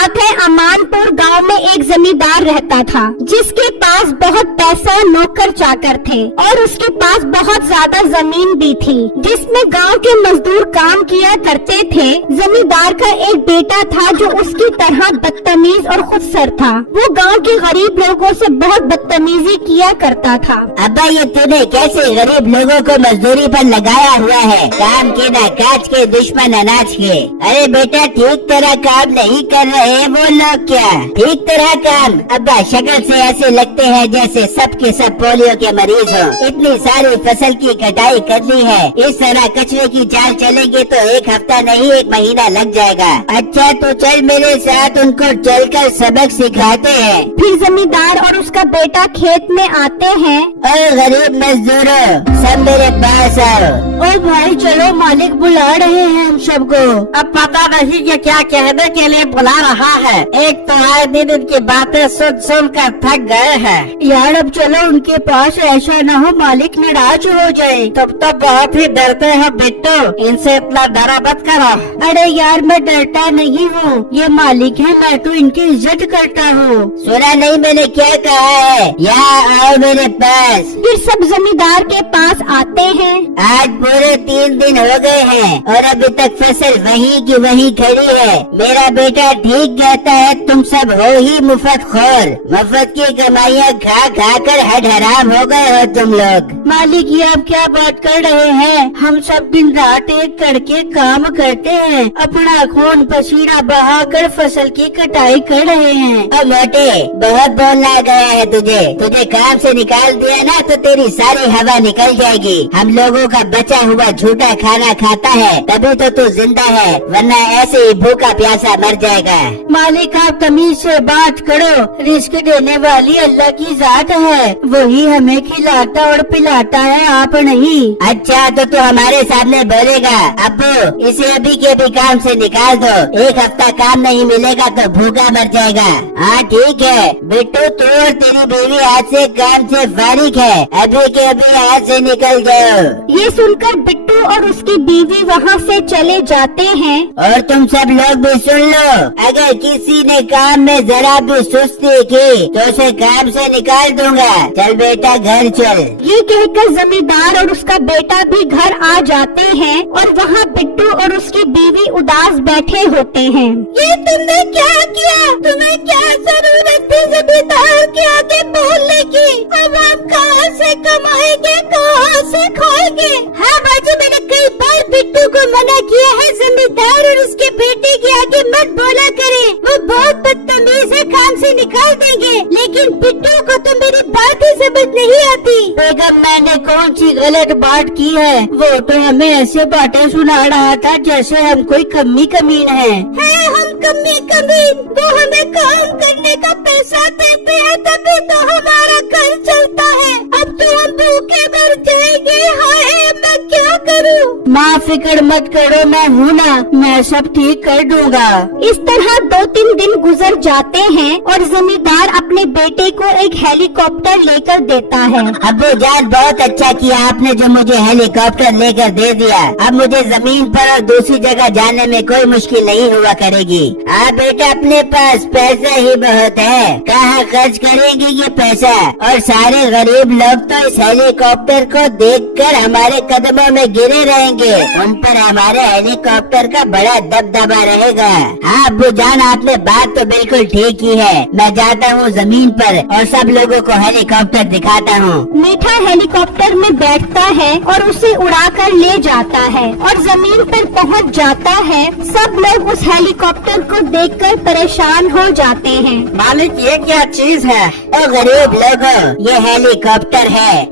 बात है, अमानपुर गांव में एक जमींदार रहता था जिसके पास बहुत पैसा, नौकर चाकर थे और उसके पास बहुत ज्यादा जमीन भी थी जिसमें गांव के मजदूर काम किया करते थे। जमींदार का एक बेटा था जो उसकी तरह बदतमीज और खुदसर था। वो गांव के गरीब लोगों से बहुत बदतमीजी किया करता था। अब्बा, ये तूने कैसे गरीब लोगों को मजदूरी पर लगाया हुआ है? काम के ना काज के, दुश्मन अनाज के। अरे बेटा, ठीक तरह काम नहीं कर रहे वो लोग क्या? ठीक तरह काम? अब्बा, शक्ल से ऐसे लगते हैं जैसे सब के सब पोलियो के मरीज हो। इतनी सारी फसल की कटाई करनी है, इस तरह कचरे की चाल चलेंगे तो एक हफ्ता नहीं 1 महीना लग जाएगा। अच्छा तो चल मेरे साथ, उनको चलकर सबक सिखाते हैं। फिर जमींदार और उसका बेटा खेत में आते हैं। और गरीब मजदूरों, सब मेरे पास आओ। ओ भाई चलो, मालिक बुला रहे हैं हम सबको। अब पता नहीं कि क्या कहने के लिए बुला रहा है। एक तो आए दिन इनकी बातें सुन कर थक गए हैं। यार अब चलो उनके पास, ऐसा न हो मालिक नाराज हो जाए। तब तो बहुत ही डरते हैं बिट्टू, इनसे इतना डरा मत करो। अरे यार मैं डरता नहीं हूँ, ये मालिक है, मैं तो इनकी इज्जत करता हूँ। सुना नहीं मैंने क्या कहा है? यहाँ आओ मेरे पास। फिर सब जमींदार के पास आते हैं। आज पूरे 3 दिन हो गए हैं और अभी तक फसल वहीं की वहीं खड़ी है। मेरा बेटा ठीक कहता है, तुम सब हो ही मुफ्त खोर। मुफ्त की कमाइयाँ खा खा कर हड हराम हो गए हो तुम लोग। मालिक ये आप क्या बात कर रहे हैं? हम सब दिन रात एक करके काम करते हैं, अपना खून पसीना बहाकर फसल की कटाई कर रहे हैं। अब मोटे, बहुत बोलना गया है तुझे काम से निकाल दिया ना तो तेरी सारी हवा निकल जाएगी। हम लोगों का बचा हुआ झूठा खाना खाता है तभी तो तू जिंदा है, वरना ऐसे ही भूखा प्यासा मर जाएगा। मालिक आप तमीज से बात करो, रिस्क देने वाली अल्लाह की जात है, वही हमें खिलाता और पिलाता है, आप नहीं। अच्छा तो तू हमारे सामने बोलेगा? अब्बू, इसे अभी के भी काम से निकाल दो, 1 हफ्ता काम नहीं मिलेगा तो भूखा मर जाएगा। हाँ ठीक है बिट्टू, तू और तेरी बीवी आज से काम से फारिग है, अभी के अभी आज से निकल जाओ। ये सुनकर बिट्टू और उसकी बीवी वहाँ से चले जाते हैं। और तुम सब लोग भी सुन लो, अगर किसी ने काम में जरा भी सुस्ती की तो उसे काम से निकाल दूंगा। चल बेटा घर चल। ये कहकर जमींदार और उसका बेटा भी घर आ जाते हैं और वहाँ बिट्टू और उसकी बीवी उदास बैठे होते हैं। ये तुमने क्या किया? तुम्हें क्या जरूरत थी जमींदार के आगे बोलने की? अब हम कहाँ से कमाएंगे, कहाँ से खाएंगे? हाँ बाजी, मैंने कई बार बिट्टू को मना किया है, जमींदार और उसके बेटे के आगे मत बोला करे, वो बहुत बदतमीज है, काम से निकाल देंगे। लेकिन बिट्टू को तो मेरी बात ही समझ नहीं आती। बेगम मैंने कौन सी गलत बात की है? वो तो हमें ऐसे बातें सुना रहा था जैसे हम कोई कमीन है। हम कमीन? वो हमें काम करने का पैसा देते हैं तभी तो हमारा घर चलता है। अब तो हम भूखे मर जाएंगे। हाय मैं क्या करूं? माँ फिक्र मत करो, मैं हूँ ना, मैं सब ठीक कर दूंगा। इस तरह 2-3 दिन गुजर जाते हैं और जमींदार अपने बेटे को एक हेलीकॉप्टर लेकर देता है। अब्बू जान, बहुत अच्छा किया आपने जो मुझे हेलीकॉप्टर लेकर दे दिया। अब मुझे जमीन पर और दूसरी जगह जाने में कोई मुश्किल नहीं हुआ करेगी। आप बेटा, अपने पास पैसा ही बहुत है, कहाँ खर्च करेंगे ये पैसा? और सारे गरीब लोग तो इस हेलीकॉप्टर को देखकर हमारे कदमों में गिरे रहेंगे, उन पर हमारे हेलीकॉप्टर का बड़ा दबदबा रहेगा। हाँ अब्बू जान, आपने बात तो बिल्कुल ठीक ही है। मैं जाता हूँ जमीन पर और सब लोगों को हेलीकॉप्टर दिखाता हूँ। मीठा हेलीकॉप्टर में बैठता है और उसे उड़ाकर ले जाता है और जमीन पर पहुंच जाता है। सब लोग उस हेलीकॉप्टर को देखकर परेशान हो जाते हैं। मालिक ये क्या चीज है? ओ गरीब लोगों, ये हेलीकॉप्टर है।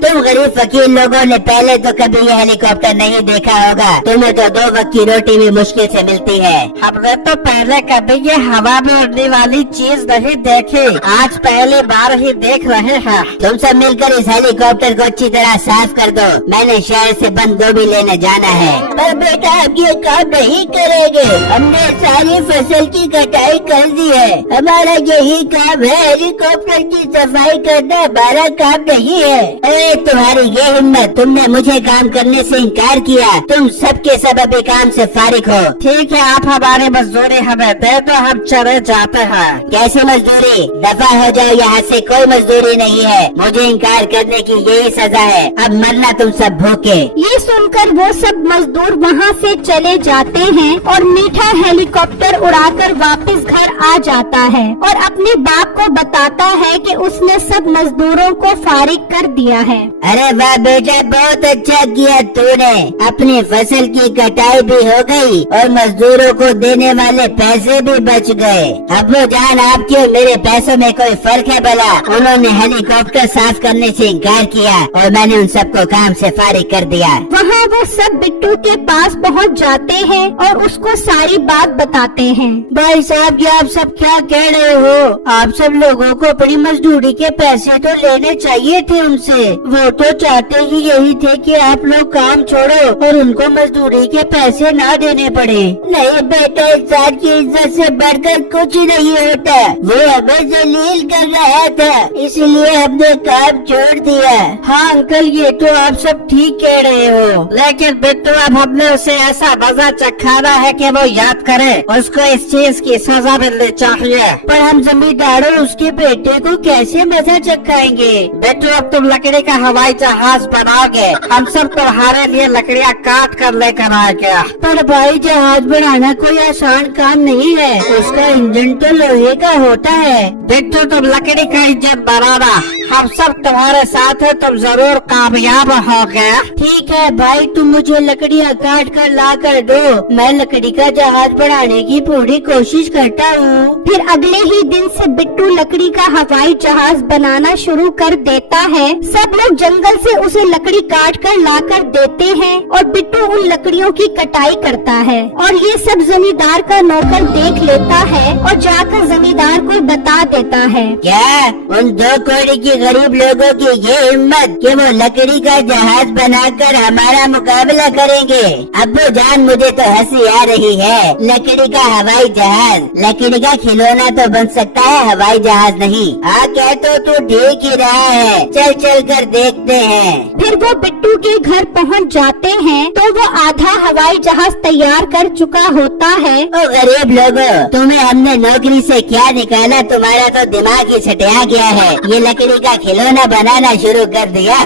तुम गरीब फकीर लोगों ने पहले तो कभी ये हेलीकॉप्टर नहीं देखा होगा, तुम्हें तो 2 वक्त की रोटी भी मुश्किल से मिलती है। हमने तो पहले कभी ये हवा में उड़ने वाली चीज नहीं देखी, आज पहली बार ही देख रहे हैं। तुम सब मिलकर इस हेलीकॉप्टर को अच्छी तरह साफ कर दो, मैंने शहर से बंद गोभी लेने जाना है। पर बेटा अब ये काम नहीं करेंगे, हमने सारी फसल की कटाई कर दी है। हमारा यही काम है, हेलीकॉप्टर की सफाई करना हमारा काम नहीं है। अरे तुम्हारी ये हिम्मत, तुमने मुझे काम करने से इनकार किया। तुम सबके सब अभी काम से फारिग हो। ठीक है, आप हमारी मजदूरी हमें दे दो, हम चले जाते हैं। कैसे मजदूरी? दफा हो जाओ, यहाँ से कोई मजदूरी नहीं है। मुझे इनकार करने की यही सजा है। अब मरना तुम सब भूखे। ये सुनकर वो सब मजदूर वहाँ से चले जाते हैं और मीठा हेलीकॉप्टर उड़ाकर वापस घर आ जाता है और अपने बाप को बताता है कि उसने सब मजदूरों को फारिग कर दिया है। अरे वाह बेटा, बहुत अच्छा किया तूने। अपनी फसल की कटाई भी हो गई और मजदूरों को देने वाले पैसे भी बच गए। अब्बू जान, आपके और मेरे पैसों में कोई फर्क है भला? उन्होंने हेलीकॉप्टर साफ करने से इनकार किया और मैंने उन सबको काम से फारिग कर दिया। वहाँ वो सब बिट्टू के पास पहुँच जाते हैं और उसको सारी बात बताते हैं। भाई साहब, ये आप सब क्या कह रहे हो? आप सब लोगों को अपनी मजदूरी के पैसे तो लेने चाहिए थे उनसे। वो तो चाहते ही यही थे कि आप लोग काम छोड़ो और उनको मजदूरी के पैसे ना देने पड़े। नहीं बेटा, इंसान की इज्जत से बढ़कर कुछ नहीं होता। वो हमें जलील कर रहा था, इसलिए हमने काम छोड़ दिया। हाँ अंकल, ये तो आप सब ठीक कह रहे हो। लेकिन बिट्टू, अब हमने उसे ऐसा मजा चखाना है कि वो याद करे। उसको इस चीज की सजा मिलनी चाहिए। पर हम जमींदार और उसके बेटे को कैसे मजा चखाएंगे? बिट्टू, अब तुम लकड़ी का हवाई जहाज बनाओगे, हम सब तुम्हारे लिए लकड़ियाँ काट कर लेकर आएंगे। पर भाई, जहाज बनाना कोई आसान काम नहीं है। उसका इंजन तो लोहे का होता है। बिट्टू, तुम लकड़ी का इंजन बनाना, हम सब तुम्हारे साथ है, तुम जरूर कामयाब होगे। ठीक है भाई, तुम मुझे लकड़ियाँ काट कर ला कर दो। मैं लकड़ी का जहाज बनाने की पूरी कोशिश करता हूँ। फिर अगले ही दिन से बिट्टू लकड़ी का हवाई जहाज बनाना शुरू कर देता है। सब लोग जंगल से उसे लकड़ी काट कर ला कर देते हैं और बिट्टू उन लकड़ियों की कटाई करता है और ये सब जमींदार का नौकर देख लेता है और जाकर जमींदार को बता देता है। क्या उन 2 कौड़ी की गरीब लोगों की ये हिम्मत कि वो लकड़ी का जहाज बनाकर हमारा मुकाबला करेंगे? अब्बू जान, मुझे तो हंसी आ रही है। लकड़ी का हवाई जहाज, लकड़ी का खिलौना तो बन सकता है, हवाई जहाज नहीं। हाँ, क्या तो तू ठीक ही रहा है। चल चल कर देखते हैं। फिर वो बिट्टू के घर पहुंच जाते हैं तो वो आधा हवाई जहाज तैयार कर चुका होता है। ओ गरीब लोगों, तुम्हें हमने नौकरी से क्या निकाला? तुम्हारा तो दिमाग ही छटिया गया है। ये लकड़ी का खिलौना बनाना शुरू कर दिया।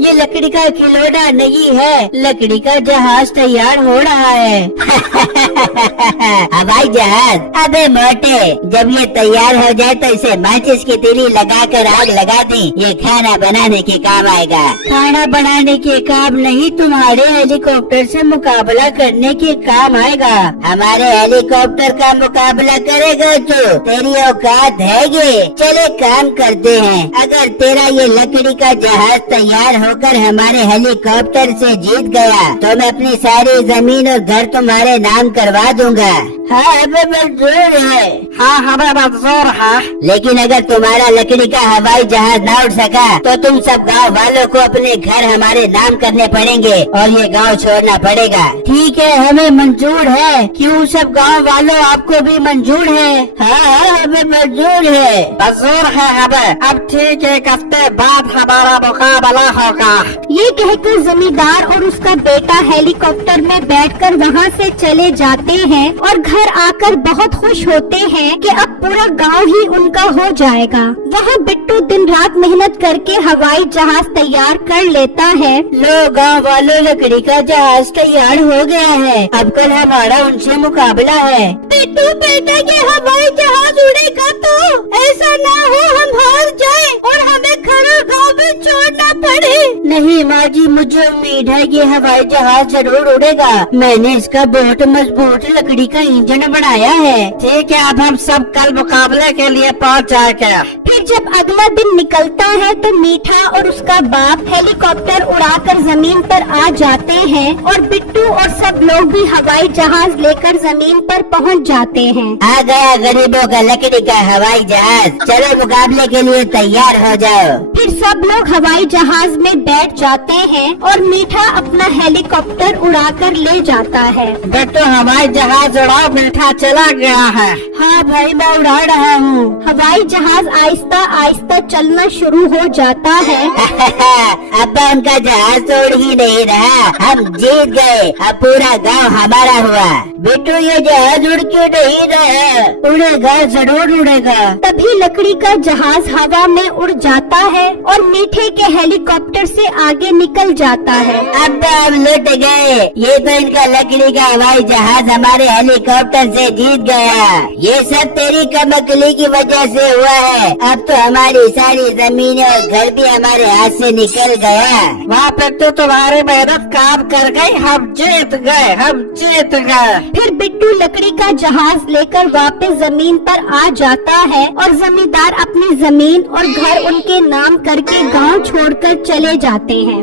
ये लकड़ी का खिलौना नहीं है, लकड़ी का जहाज तैयार हो रहा है। हवाई जहाज? अबे मोटे, जब ये तैयार हो जाए तो इसे माचिस की तीली लगाकर आग लगा दी। ये खाना बनाने के काम आएगा। खाना बनाने के काम नहीं, तुम्हारे हेलीकॉप्टर से मुकाबला करने के काम आएगा। हमारे हेलीकॉप्टर का मुकाबला करेगा तो तेरी औकात है ये। चले काम करते हैं। अगर तेरा ये लकड़ी का जहाज तैयार होकर हमारे हेलीकॉप्टर से जीत गया तो मैं अपनी सारी जमीन और घर तुम्हारे नाम करवा दूंगा। हाँ, हमें मंजूर है। हाँ, हमें मंजूर है। लेकिन अगर तुम्हारा लकड़ी का हवाई जहाज न उड़ सका तो तुम सब गांव वालों को अपने घर हमारे नाम करने पड़ेंगे और ये गांव छोड़ना पड़ेगा। ठीक है, हमें मंजूर है। क्यों सब गांव वालों, आपको भी मंजूर है? हाँ, हमें मंजूर है। मंजूर है हमें। अब ठीक है, 1 हफ्ते बाद हमारा मुकाबला होगा। ये कहकर जमींदार और उसका बेटा हेलीकॉप्टर में बैठकर वहाँ से चले जाते हैं और घर आकर बहुत खुश होते हैं कि अब पूरा गांव ही उनका हो जाएगा। वहाँ बिट्टू दिन रात मेहनत करके हवाई जहाज तैयार कर लेता है। लो गाँव वालों, लकड़ी का जहाज तैयार हो गया है। अब कल हमारा उनसे मुकाबला है। बिट्टू बेटा, ये हवाई जहाज उड़ेगा तो ऐसा ना हो हम हार जाए और हमें घर और गाँव भी छोड़ना पड़े। नहीं माँ जी, मुझे उम्मीद है कि हवाई जहाज जरूर उड़ेगा। मैंने इसका बहुत मजबूत लकड़ी का इंजन बनाया है। ठीक है, अब हम सब कल मुकाबले के लिए पहुँच जाएंगे। फिर फिर जब अगला दिन निकलता है तो मीठा और उसका बाप हेलीकॉप्टर उड़ाकर जमीन पर आ जाते हैं और बिट्टू और सब लोग भी हवाई जहाज लेकर जमीन पर पहुंच जाते हैं। आ गया गरीबों का लकड़ी का हवाई जहाज, चलो मुकाबले के लिए तैयार हो जाओ। फिर सब लोग हवाई जहाज में बैठ जाते हैं और मीठा अपना हेलीकॉप्टर उड़ाकर ले जाता है। बिट्टू हवाई जहाज उड़ाओ, मीठा चला गया है। हाँ भाई मैं उड़ा रहा हूँ। हवाई जहाज आहिस्ता आहिस्ता चलना शुरू हो जाता है। अब उनका जहाज तो उड़ ही नहीं रहा, हम जीत गए, अब पूरा गांव हमारा हुआ। बिट्टू ये जहाज उड़ क्यों नहीं रहा? उड़ेगा, जरूर उड़ेगा। तभी लकड़ी का जहाज हवा में उड़ जाता है और मीठे के हेलीकॉप्टर से आगे निकल जाता है। अब हम लुट गए, ये तो इनका लकड़ी का हवाई जहाज हमारे हेलीकॉप्टर से जीत गया। ये सब तेरी कमकली की वजह से हुआ है। अब तो हमारी सारी जमीनें और घर भी हमारे हाथ से निकल गया। वहाँ बिट्टू तुम्हारी मेहनत काम कर गई, हम जीत गए, हम जीत गए। फिर बिट्टू लकड़ी का जहाज लेकर वापस जमीन पर आ जाता है और जमींदार अपनी जमीन और घर उनके नाम करके गांव छोड़कर चले जाते हैं।